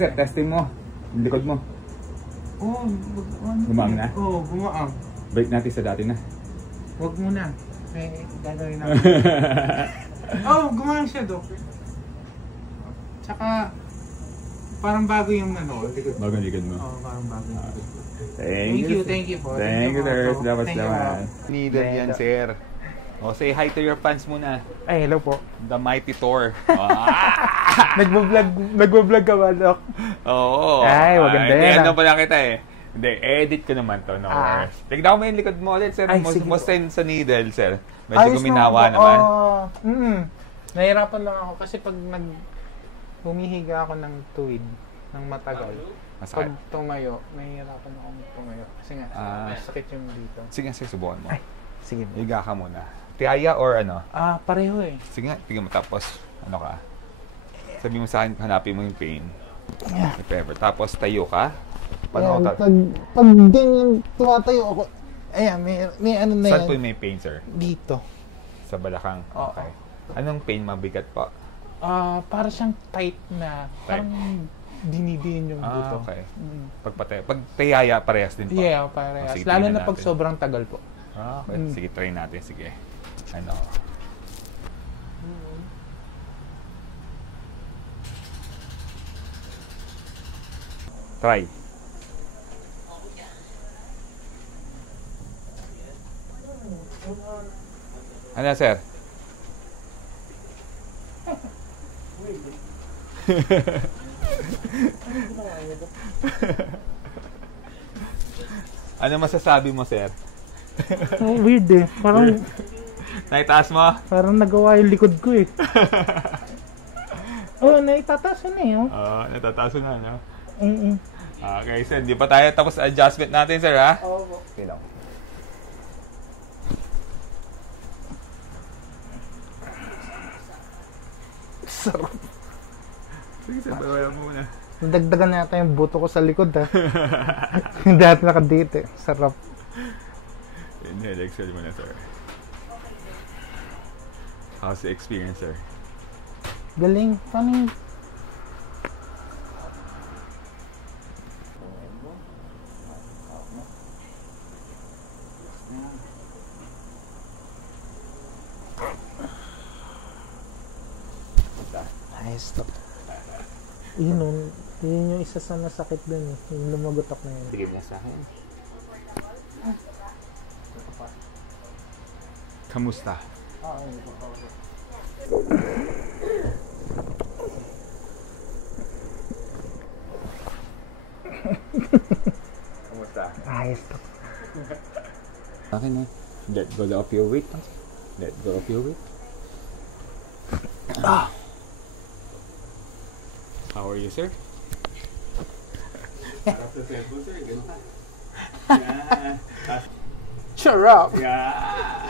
Sir, testing mo. Yung likod mo. Oo, gumaang na? Oo, gumaang. Break natin sa dati na. Huwag muna. May gagawin natin. Oo, gumaang siya, Dok. Tsaka, parang bago yung likod. Bago yung likod mo? Oo, parang bago yung likod. Thank you po. Thank you, sir. Salamat. Needed yan, sir. O, say hi to your fans muna. Ay, hello po. The Mighty Thor. Nagbablog ka ba, Dok? Oo. Ay, maganda yan. Hindi, ano pala kita eh. Hindi, edit ko naman to. No worries. Tignan mo yung likod mo ulit, sir. Most sa needle, sir. Medyo guminawa naman. Nahirapan lang ako kasi pag humihiga ako ng tuwid ng matagal. Pag tumayo, nahihirapan akong tumayo. Kasi nga, masakit yung dito. Sige, subukan mo. Ay, sige. Higa ka muna. Tiyaya or ano? Pareho eh. Sige nga, tignan mo. Tapos, ano ka? Sabi mo sa akin, hanapin mo yung pain. If ever. Tapos, tayo ka. Paano ka? Pag ganyan tumatayo ako, ayan, may ano na yan. Saan po yung may pain, sir? Dito. Sa balakang? Okay. Anong pain? Mabigat pa? Para siyang tight na, parang dinidiin yung dito. Okay. Pag tayaya, parehas din po? Yeah, parehas. Lalo na pag sobrang tagal po. Okay. Sige, try natin. Sige. Ano? Try. Ano, sir? Ano masasabi mo, sir? Weird eh. Parang naitaas mo? Parang nagawa yung likod ko eh. Naitataas na eh. Natataas na, no? Okay, sir. Hindi pa tayo tapos adjustment natin, sir, ha? Oo. Okay lang. Sarap. Sige, sir. Bawalan mo muna. Nadagdagan na yata yung buto ko sa likod, ha? Hindi at nakadite. Sarap. Inhale, exhale mo na, sir. How's the experience, sir? Galing. Paano yung... Ayos to. Yun yung isa sa masakit dun eh. Yung lumagotok na yun. Bigay niya sa akin. Kamusta? Kamusta? Ayos to. Akin na. Let go of your weight. Let go of your weight. How are you, sir? Sarap sa sir. Ganun ka. Shut up! Yeah.